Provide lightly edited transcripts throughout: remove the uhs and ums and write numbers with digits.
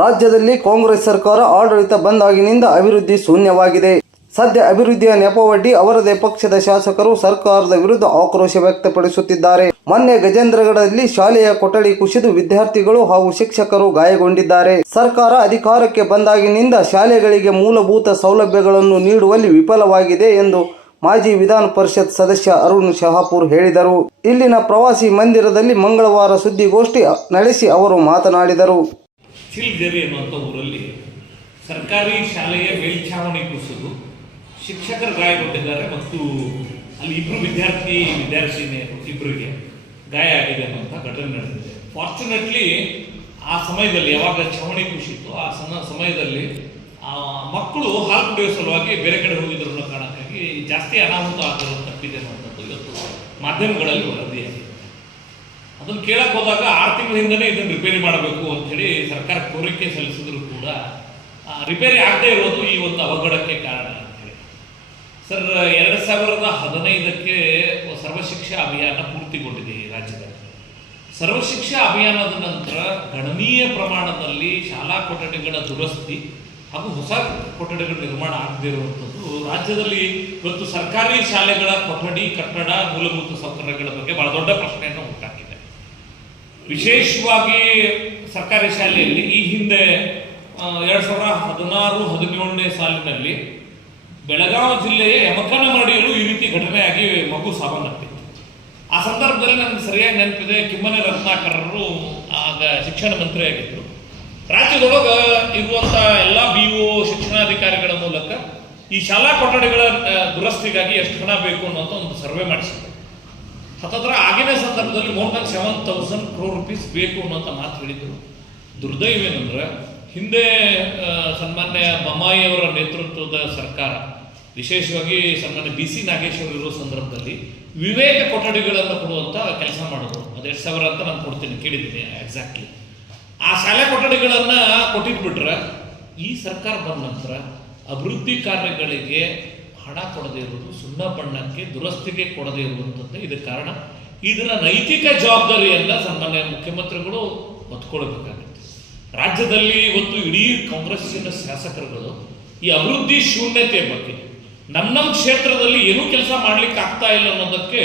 ರಾಜ್ಯದಲ್ಲಿ ಕಾಂಗ್ರೆಸ್ ಸರ್ಕಾರ ಆಡಳಿತ ಬಂದಾಗಿನಿಂದ ಅಭಿವೃದ್ಧಿ ಶೂನ್ಯವಾಗಿದೆ. ಸದ್ಯ ಅಭಿವೃದ್ಧಿಯ ನೆಪವೊಡ್ಡಿ ಅವರದೇ ಪಕ್ಷದ ಶಾಸಕರು ಸರ್ಕಾರದ ವಿರುದ್ಧ ಆಕ್ರೋಶ ವ್ಯಕ್ತಪಡಿಸುತ್ತಿದ್ದಾರೆ. ಮೊನ್ನೆ ಗಜೇಂದ್ರಗಡದಲ್ಲಿ ಶಾಲೆಯ ಕೊಠಡಿ ಕುಸಿದು ವಿದ್ಯಾರ್ಥಿಗಳು ಹಾಗೂ ಶಿಕ್ಷಕರು ಗಾಯಗೊಂಡಿದ್ದಾರೆ. ಸರ್ಕಾರ ಅಧಿಕಾರಕ್ಕೆ ಬಂದಾಗಿನಿಂದ ಶಾಲೆಗಳಿಗೆ ಮೂಲಭೂತ ಸೌಲಭ್ಯಗಳನ್ನು ನೀಡುವಲ್ಲಿ ವಿಫಲವಾಗಿದೆ ಎಂದು ಮಾಜಿ ವಿಧಾನ ಪರಿಷತ್ ಸದಸ್ಯ ಅರುಣ್ ಶಹಾಪುರ್ ಹೇಳಿದರು. ಇಲ್ಲಿನ ಪ್ರವಾಸಿ ಮಂದಿರದಲ್ಲಿ ಮಂಗಳವಾರ ಸುದ್ದಿಗೋಷ್ಠಿ ನಡೆಸಿ ಅವರು ಮಾತನಾಡಿದರು. ಚಿಲ್ಗೆರೆ ಎನ್ನುವಂಥ ಊರಲ್ಲಿ ಸರ್ಕಾರಿ ಶಾಲೆಯ ಮೇಲ್ಛಾವಣಿ ಕುಸಿದು ಶಿಕ್ಷಕರು ಗಾಯಗೊಂಡಿದ್ದಾರೆ ಮತ್ತು ಅಲ್ಲಿ ಇಬ್ಬರು ವಿದ್ಯಾರ್ಥಿನಿಯರಿಗೆ ಗಾಯ ಆಗಿದೆ ಅನ್ನುವಂಥ ಘಟನೆ ನಡೆದಿದೆ. ಫಾರ್ಚುನೇಟ್ಲಿ ಆ ಸಮಯದಲ್ಲಿ ಯಾವಾಗ ಛಾವಣಿ ಕುಸಿತು ಆ ಸಮಯದಲ್ಲಿ ಮಕ್ಕಳು ಹಾಲು ಕುಡಿಯೋ ಸಲುವಾಗಿ ಬೇರೆ ಕಡೆ ಹೋಗಿದ್ರು ಅನ್ನೋ ಕಾರಣಕ್ಕಾಗಿ ಜಾಸ್ತಿ ಅನಾಹುತ ಆಗಿರೋದು ತಪ್ಪಿದೆ ಅನ್ನುವಂಥದ್ದು ಇವತ್ತು ಮಾಧ್ಯಮಗಳಲ್ಲಿ ವರದಿಯಾಗಿದೆ. ಅದನ್ನು ಕೇಳಕ್ಕೆ ಹೋದಾಗ 6 ತಿಂಗಳ ಹಿಂದನೇ ಇದನ್ನು ರಿಪೇರಿ ಮಾಡಬೇಕು ಅಂಥೇಳಿ ಸರ್ಕಾರ ಕೋರಿಕೆ ಸಲ್ಲಿಸಿದ್ರು ಕೂಡ ರಿಪೇರಿ ಆಗದೆ ಇರೋದು ಈ ಒಂದು ಅವಘಡಕ್ಕೆ ಕಾರಣ ಅಂತೇಳಿ. ಸರ್, 2015ಕ್ಕೆ ಸರ್ವಶಿಕ್ಷಾ ಅಭಿಯಾನ ಪೂರ್ತಿಗೊಂಡಿದೆ ಈ ರಾಜ್ಯದಲ್ಲಿ. ಸರ್ವಶಿಕ್ಷಾ ಅಭಿಯಾನದ ನಂತರ ಗಣನೀಯ ಪ್ರಮಾಣದಲ್ಲಿ ಶಾಲಾ ಕೊಠಡಿಗಳ ದುರಸ್ತಿ ಹಾಗೂ ಹೊಸ ಕೊಠಡಿಗಳ ನಿರ್ಮಾಣ ಆಗದೇ ಇರುವಂಥದ್ದು ರಾಜ್ಯದಲ್ಲಿ ಇವತ್ತು ಸರ್ಕಾರಿ ಶಾಲೆಗಳ ಕೊಠಡಿ, ಕಟ್ಟಡ, ಮೂಲಭೂತ ಸೌಕರ್ಯಗಳ ಬಗ್ಗೆ ಬಹಳ ದೊಡ್ಡ ಪ್ರಶ್ನೆಯನ್ನು ಉಂಟಾಗಿದೆ. ವಿಶೇಷವಾಗಿ ಸರ್ಕಾರಿ ಶಾಲೆಯಲ್ಲಿ ಈ ಹಿಂದೆ 2016-17ನೇ ಸಾಲಿನಲ್ಲಿ ಬೆಳಗಾವಿ ಜಿಲ್ಲೆಯ ಯಮಕನಮರಡಿಯಲ್ಲೂ ಈ ರೀತಿ ಘಟನೆಯಾಗಿ ಮಗು ಸಾವನ್ನಪ್ಪಿತ್ತು. ಆ ಸಂದರ್ಭದಲ್ಲಿ ನನಗೆ ಸರಿಯಾಗಿ ನೆನಪಿದೆ, ಕಿಮ್ಮನೆ ರತ್ನಾಕರರು ಆಗ ಶಿಕ್ಷಣ ಮಂತ್ರಿ ಆಗಿದ್ದರು. ರಾಜ್ಯದೊಳಗೆ ಇರುವಂಥ ಎಲ್ಲ BO ಶಿಕ್ಷಣಾಧಿಕಾರಿಗಳ ಮೂಲಕ ಈ ಶಾಲಾ ಕೊಠಡಿಗಳ ದುರಸ್ತಿಗಾಗಿ ಎಷ್ಟು ಹಣ ಬೇಕು ಅನ್ನೋಂಥ ಒಂದು ಸರ್ವೆ ಮಾಡಿಸಿದ್ರು. ಹತ್ತತ್ರ ಆಗಿನ ಸಂದರ್ಭದಲ್ಲಿ more than 7,000 crore rupees ಬೇಕು ಅನ್ನೋಂಥ ಮಾತು ಹೇಳಿದರು. ದುರ್ದೈವೇನೆಂದ್ರೆ ಹಿಂದೆ ಸನ್ಮಾನ್ಯ ಬೊಮ್ಮಾಯಿಯವರ ನೇತೃತ್ವದ ಸರ್ಕಾರ, ವಿಶೇಷವಾಗಿ ಸನ್ಮಾನ್ಯ BC ನಾಗೇಶ್ವರ ಇರೋ ಸಂದರ್ಭದಲ್ಲಿ ವಿವೇಕ ಕೊಠಡಿಗಳನ್ನು ಕೊಡುವಂಥ ಕೆಲಸ ಮಾಡಿದ್ರು. ಅದು 2,000 ಅಂತ ನಾನು ಕೊಡ್ತೀನಿ, ಕೇಳಿದ್ದೀನಿ ಎಕ್ಸಾಕ್ಟ್ಲಿ. ಆ ಶಾಲೆ ಕೊಠಡಿಗಳನ್ನು ಕೊಟ್ಟಿಟ್ಬಿಟ್ರೆ ಈ ಸರ್ಕಾರ ಬಂದ ನಂತರ ಅಭಿವೃದ್ಧಿ ಕಾರ್ಯಗಳಿಗೆ ಹಣ ಕೊಡದೇ ಇರುವುದು, ಸುಣ್ಣ ಬಣ್ಣಕ್ಕೆ ದುರಸ್ತಿಗೆ ಕೊಡದೇ ಇರುವಂಥದ್ದು ಇದಕ್ಕೆ ಕಾರಣ. ಇದರ ನೈತಿಕ ಜವಾಬ್ದಾರಿಯನ್ನು ಸನ್ಮಾನ್ಯ ಮುಖ್ಯಮಂತ್ರಿಗಳು ಹೊತ್ಕೊಳ್ಬೇಕಾಗುತ್ತೆ. ರಾಜ್ಯದಲ್ಲಿ ಇವತ್ತು ಇಡೀ ಕಾಂಗ್ರೆಸ್ಸಿನ ಶಾಸಕರುಗಳು ಈ ಅಭಿವೃದ್ಧಿ ಶೂನ್ಯತೆಯ ಬಗ್ಗೆ ನಮ್ಮ ಕ್ಷೇತ್ರದಲ್ಲಿ ಏನೂ ಕೆಲಸ ಮಾಡ್ಲಿಕ್ಕೆ ಆಗ್ತಾ ಇಲ್ಲ ಅನ್ನೋದಕ್ಕೆ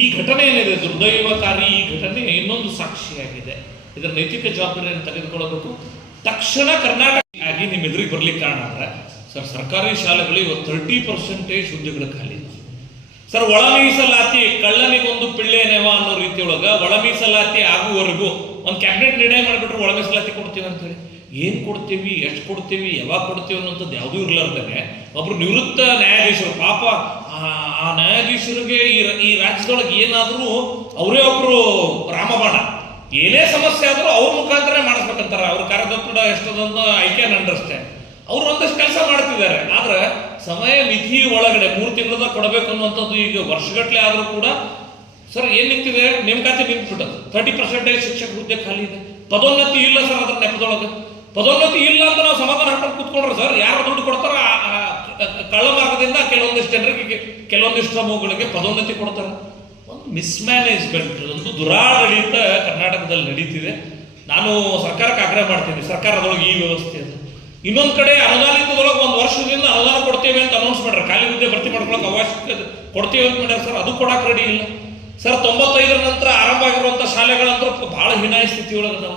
ಈ ಘಟನೆ ಏನಿದೆ, ದುರ್ದೈವಕಾರಿ ಈ ಘಟನೆ ಇನ್ನೊಂದು ಸಾಕ್ಷಿಯಾಗಿದೆ. ಇದರ ನೈತಿಕ ಜವಾಬ್ದಾರಿಯನ್ನು ತೆಗೆದುಕೊಳ್ಳಬೇಕು. ತಕ್ಷಣ ಕರ್ನಾಟಕ ಆಗಿ ನಿಮ್ಮ ಎದುರಿಗೆ ಬರ್ಲಿಕ್ಕೆ ಕಾರಣ ಅಂದ್ರೆ ಸರ್, ಸರ್ಕಾರಿ ಶಾಲೆಗಳು ಇವತ್ತು 30% ಹುದ್ದೆಗಳು ಖಾಲಿ ಇದೆ. ಸರ್, ಒಳ ಮೀಸಲಾತಿ ಕಳ್ಳನಿಗೊಂದು ಪಿಳ್ಳೆ ನೆವ ಅನ್ನೋ ರೀತಿಯೊಳಗೆ ಒಳ ಮೀಸಲಾತಿ ಆಗುವವರೆಗೂ ಒಂದು ಕ್ಯಾಬಿನೆಟ್ ನಿರ್ಣಯ ಮಾಡಿಬಿಟ್ರೆ ಒಳ ಮೀಸಲಾತಿ ಕೊಡ್ತೀವಿ ಅಂತೇಳಿ. ಏನು ಕೊಡ್ತೀವಿ, ಎಷ್ಟು ಕೊಡ್ತೀವಿ, ಯಾವಾಗ ಕೊಡ್ತೀವಿ ಅನ್ನೋಂಥದ್ದು ಯಾವುದೂ ಇರಲಾರ್ದಾಗೆ ಒಬ್ರು ನಿವೃತ್ತ ನ್ಯಾಯಾಧೀಶರು, ಪಾಪ ಆ ನ್ಯಾಯಾಧೀಶರಿಗೆ ಈ ರಾಜ್ಯದೊಳಗೆ ಏನಾದರೂ ಅವರೇ ಒಬ್ರು ರಾಮಬಾಣ, ಏನೇ ಸಮಸ್ಯೆ ಆದರೂ ಅವ್ರ ಮುಖಾಂತರ ಮಾಡಿಸ್ಬೇಕಂತಾರೆ. ಅವ್ರ ಕಾರ್ಯದೊತ್ತಡ ಎಷ್ಟೊಂದು ಐ ಕ್ಯಾನ್ ಅಂಡರ್ಸ್ಟ್ಯಾಂಡ್. ಅವ್ರು ಒಂದಷ್ಟು ಕೆಲಸ ಮಾಡ್ತಿದ್ದಾರೆ. ಆದ್ರೆ ಸಮಯ ಮಿತಿ ಒಳಗಡೆ 3 ತಿಂಗಳದ ಕೊಡಬೇಕು ಅನ್ನುವಂಥದ್ದು ಈಗ ವರ್ಷಗಟ್ಟಲೆ ಆದರೂ ಕೂಡ ಸರ್ ಏನು ನಿಂತಿದೆ, ನೇಮಕಾತಿ ನಿಂತ್ಬಿಟ್ಟದು. 30% ಶಿಕ್ಷಕ ಹುದ್ದೆ ಖಾಲಿ ಇದೆ. ಪದೋನ್ನತಿ ಇಲ್ಲ ಸರ್. ಅದ್ರ ನೆಪದೊಳಗೆ ಪದೋನ್ನತಿ ಇಲ್ಲ ಅಂತ ನಾವು ಸಮಾಧಾನ ಹಾಕೊಂಡು ಕೂತ್ಕೊಂಡ್ರೆ ಸರ್, ಯಾರು ದುಡ್ಡು ಕೊಡ್ತಾರ ಕಳ್ಳ ಮಾರ್ಗದಿಂದ ಕೆಲವೊಂದಿಷ್ಟು ಜನರಿಗೆ, ಕೆಲವೊಂದಿಷ್ಟು ಸಮೂಹಗಳಿಗೆ ಪದೋನ್ನತಿ ಕೊಡ್ತಾರೆ. ಒಂದು ಮಿಸ್ಮ್ಯಾನೇಜ್ಮೆಂಟ್, ಒಂದು ದುರಾಡಳಿತ ಕರ್ನಾಟಕದಲ್ಲಿ ನಡೀತಿದೆ. ನಾನು ಸರ್ಕಾರಕ್ಕೆ ಆಗ್ರಹ ಮಾಡ್ತೀನಿ, ಸರ್ಕಾರದೊಳಗೆ ಈ ವ್ಯವಸ್ಥೆ ಇದೆ. ಇನ್ನೊಂದು ಕಡೆ ಅನುದಾನಿತದೊಳಗೆ 1 ವರ್ಷದಿಂದ ಅನುದಾನ ಕೊಡ್ತೇವೆ ಅಂತ ಅನೌನ್ಸ್ ಮಾಡ್ಯಾರ. ಖಾಲಿ ಹುದ್ದೆ ಭರ್ತಿ ಮಾಡ್ಕೊಳಕ್ಕೆ ಅವಶ್ಯಕತೆ ಕೊಡ್ತೇವೆ ಅಂತ ಮಾಡ್ಯಾರ ಸರ್. ಅದು ಕೊಡಕ್ಕೆ ರೆಡಿ ಇಲ್ಲ ಸರ್. 95ರ ನಂತರ ಆರಂಭ ಆಗಿರುವಂಥ ಶಾಲೆಗಳಂತೂ ಬಹಳ ಹೀನಾಯ ಸ್ಥಿತಿಯೊಳಗದಾವ.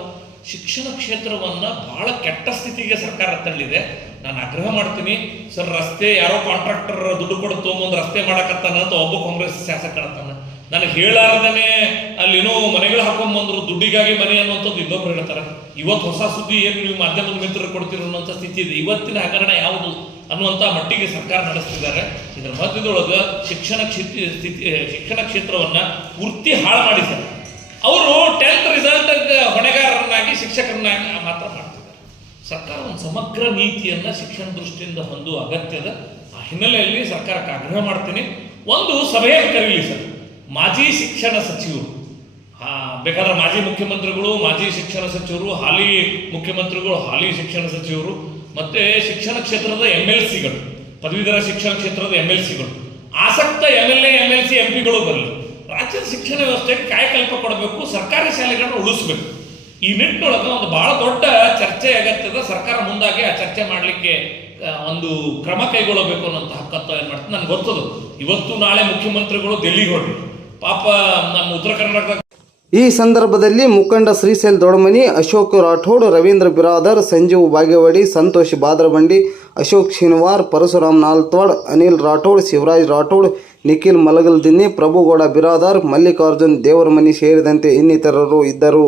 ಶಿಕ್ಷಣ ಕ್ಷೇತ್ರವನ್ನು ಬಹಳ ಕೆಟ್ಟ ಸ್ಥಿತಿಗೆ ಸರ್ಕಾರ ತಳ್ಳಿದೆ. ನಾನು ಆಗ್ರಹ ಮಾಡ್ತೀನಿ ಸರ್, ರಸ್ತೆ ಯಾರೋ ಕಾಂಟ್ರಾಕ್ಟರ್ ದುಡ್ಡು ಕೊಡು ತೊಗೊಂಬಂದು ರಸ್ತೆ ಮಾಡಕತ್ತಾನ ಅಂತ ಒಬ್ಬ ಕಾಂಗ್ರೆಸ್ ಶಾಸಕ ಹೇಳ್ತಾನೆ. ನನಗೆ ಹೇಳಾರ್ದೇ ಅಲ್ಲೇನೋ ಮನೆಗಳು ಹಾಕೊಂಡ್ಬಂದ್ರು, ದುಡ್ಡಿಗಾಗಿ ಮನೆ ಅನ್ನುವಂಥದ್ದು ಇನ್ನೊಬ್ರು ಹೇಳ್ತಾರೆ. ಇವತ್ತು ಹೊಸ ಸುದ್ದಿ ಏನು ನೀವು ಮಾಧ್ಯಮದ ಮಿತ್ರರು ಕೊಡ್ತಿರೋ ಅನ್ನೋಂಥ ಸ್ಥಿತಿ ಇದೆ. ಇವತ್ತಿನ ಹಗರಣ ಯಾವುದು ಅನ್ನುವಂಥ ಮಟ್ಟಿಗೆ ಸರ್ಕಾರ ನಡೆಸ್ತಿದ್ದಾರೆ. ಇದರ ಮಧ್ಯದೊಳಗೆ ಶಿಕ್ಷಣ ಕ್ಷೇತ್ರವನ್ನು ಪೂರ್ತಿ ಹಾಳು ಮಾಡಿದ್ದಾರೆ. ಅವರು 10th ರಿಸಲ್ಟ್ ಹೊಣೆಗಾರರನ್ನಾಗಿ ಶಿಕ್ಷಕರನ್ನಾಗಿ ಮಾತ್ರ ಮಾಡ್ತಿದ್ದಾರೆ. ಸರ್ಕಾರ ಒಂದು ಸಮಗ್ರ ನೀತಿಯನ್ನು ಶಿಕ್ಷಣ ದೃಷ್ಟಿಯಿಂದ ಹೊಂದುವ ಅಗತ್ಯದ. ಆ ಹಿನ್ನೆಲೆಯಲ್ಲಿ ಸರ್ಕಾರಕ್ಕೆ ಆಗ್ರಹ ಮಾಡ್ತೀನಿ, ಒಂದು ಸಭೆಯನ್ನು ಕರೀಲಿ ಸರ್. ಮಾಜಿ ಶಿಕ್ಷಣ ಸಚಿವರು, ಬೇಕಾದ್ರೆ ಮಾಜಿ ಮುಖ್ಯಮಂತ್ರಿಗಳು, ಮಾಜಿ ಶಿಕ್ಷಣ ಸಚಿವರು, ಹಾಲಿ ಮುಖ್ಯಮಂತ್ರಿಗಳು, ಹಾಲಿ ಶಿಕ್ಷಣ ಸಚಿವರು, ಮತ್ತೆ ಶಿಕ್ಷಣ ಕ್ಷೇತ್ರದ MLCಗಳು, ಪದವೀಧರ ಶಿಕ್ಷಣ ಕ್ಷೇತ್ರದ MLCಗಳು, ಆಸಕ್ತ MLA, MLC, MP ಗಳು ಬರಲಿ. ರಾಜ್ಯದ ಶಿಕ್ಷಣ ವ್ಯವಸ್ಥೆಗೆ ಕಾಯಕಲ್ಪ ಕೊಡಬೇಕು. ಸರ್ಕಾರಿ ಶಾಲೆಗಳನ್ನು ಉಳಿಸಬೇಕು. ಈ ನಿಟ್ಟಿನೊಳಗೆ ಒಂದು ಬಹಳ ದೊಡ್ಡ ಚರ್ಚೆ ಅಗತ್ಯದ. ಸರ್ಕಾರ ಮುಂದಾಗಿ ಆ ಚರ್ಚೆ ಮಾಡಲಿಕ್ಕೆ ಒಂದು ಕ್ರಮ ಕೈಗೊಳ್ಳಬೇಕು ಅನ್ನೋಂಥ ಹಕ್ಕತ್ತ ಏನು ಮಾಡ್ತೀನಿ ನನಗೆ ಗೊತ್ತದು. ಇವತ್ತು ನಾಳೆ ಮುಖ್ಯಮಂತ್ರಿಗಳು ಡೆಲ್ಲಿಗೆ ಹೊರಟಿ ಪಾಪ ನಮ್ಮ ಉತ್ತರ ಕರ್ನಾಟಕದ. ಈ ಸಂದರ್ಭದಲ್ಲಿ ಮುಖಂಡ ಶ್ರೀಶೈಲ್ ದೊಡಮನಿ, ಅಶೋಕ್ ರಾಠೋಡ್, ರವೀಂದ್ರ ಬಿರಾದರ್, ಸಂಜೀವ್ ಬಾಗೇವಾಡಿ, ಸಂತೋಷ್ ಬಾದ್ರಬಂಡಿ, ಅಶೋಕ್ ಶಿನ್ವಾರ್, ಪರಶುರಾಮ್ ನಾಲ್ತ್ವಾಡ್, ಅನಿಲ್ ರಾಠೋಡ್, ಶಿವರಾಜ್ ರಾಠೋಡ್, ನಿಖಿಲ್ ಮಲಗಲ್ದಿನ್ನಿ, ಪ್ರಭುಗೌಡ ಬಿರಾದಾರ್, ಮಲ್ಲಿಕಾರ್ಜುನ್ ದೇವರಮನಿ ಸೇರಿದಂತೆ ಇನ್ನಿತರರು ಇದ್ದರು.